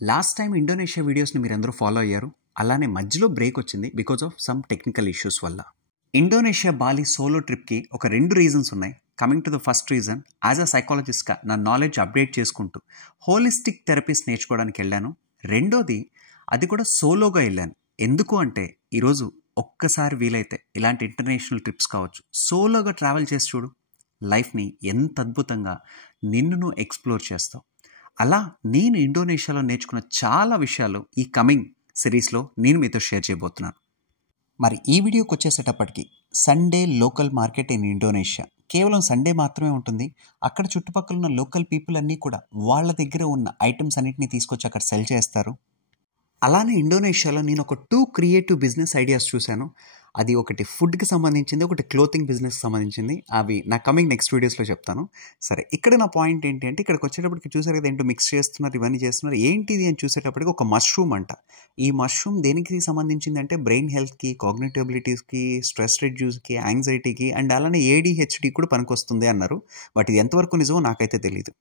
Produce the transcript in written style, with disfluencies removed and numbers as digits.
Last time Indonesia వీడియోస్ని మీరందరూ follow అయ్యారు. అలానే మధ్యలో బ్రేక్ వచ్చింది because of some technical issues వల్ల. ఇండోనేషియా బాలి సోలో ట్రిప్కి ఒక 2 రీజన్స్ ఉన్నాయి. Coming to the first reason, as a సైకాలజిస్ట్గా నా నాలెడ్జ్ అప్డేట్ చేసుకుంటూ హోలిస్టిక్ థెరపీస్ నేర్చుకోవడానికి వెళ్ళాను. రెండోది, అది కూడా సోలోగా వెళ్ళాను. ఎందుకు అంటే ఈరోజు ఒక్కసారి వీలైతే ఇలాంటి ఇంటర్నేషనల్ ట్రిప్స్ కావచ్చు, సోలోగా ట్రావెల్ చేసి చూడు, లైఫ్ని ఎంత అద్భుతంగా నిన్ను నువ్వు ఎక్స్ప్లోర్ చేస్తావు. అలా నేను ఇండోనేషియాలో నేర్చుకున్న చాలా విషయాలు ఈ కమింగ్ సిరీస్లో నేను మీతో షేర్ చేయబోతున్నాను. మరి ఈ వీడియోకి వచ్చేసేటప్పటికి Sunday local market in Indonesia కేవలం సండే మాత్రమే ఉంటుంది. అక్కడ చుట్టుపక్కల ఉన్న లోకల్ పీపుల్ అన్నీ కూడా వాళ్ళ దగ్గర ఉన్న ఐటమ్స్ అన్నిటిని తీసుకొచ్చి అక్కడ సెల్ చేస్తారు. అలానే ఇండోనేషియాలో నేను ఒక 2 క్రియేటివ్ బిజినెస్ ఐడియాస్ చూశాను. అది ఒకటి ఫుడ్కి సంబంధించింది, ఒకటి క్లోతింగ్ బిజినెస్కి సంబంధించింది. అవి నా కమింగ్ నెక్స్ట్ వీడియోస్లో చెప్తాను. సరే, ఇక్కడ నా పాయింట్ ఏంటి అంటే, ఇక్కడికి వచ్చేటప్పటికి చూసారు కదా, ఏంటో మిక్స్ చేస్తున్నారు, ఇవన్నీ చేస్తున్నారు. ఏంటిది అని చూసేటప్పటికి ఒక మష్రూమ్ అంట. ఈ మష్రూమ్ దేనికి సంబంధించింది అంటే బ్రెయిన్ హెల్త్కి, కాగ్నిటివ్ అబిలిటీస్కి, స్ట్రెస్ రిడ్యూస్కి, యాంగ్జైటీకి అండ్ అలానే ADHD కూడా పనికొస్తుంది అన్నారు. బట్ ఇది ఎంతవరకు నిజమో నాకైతే తెలియదు.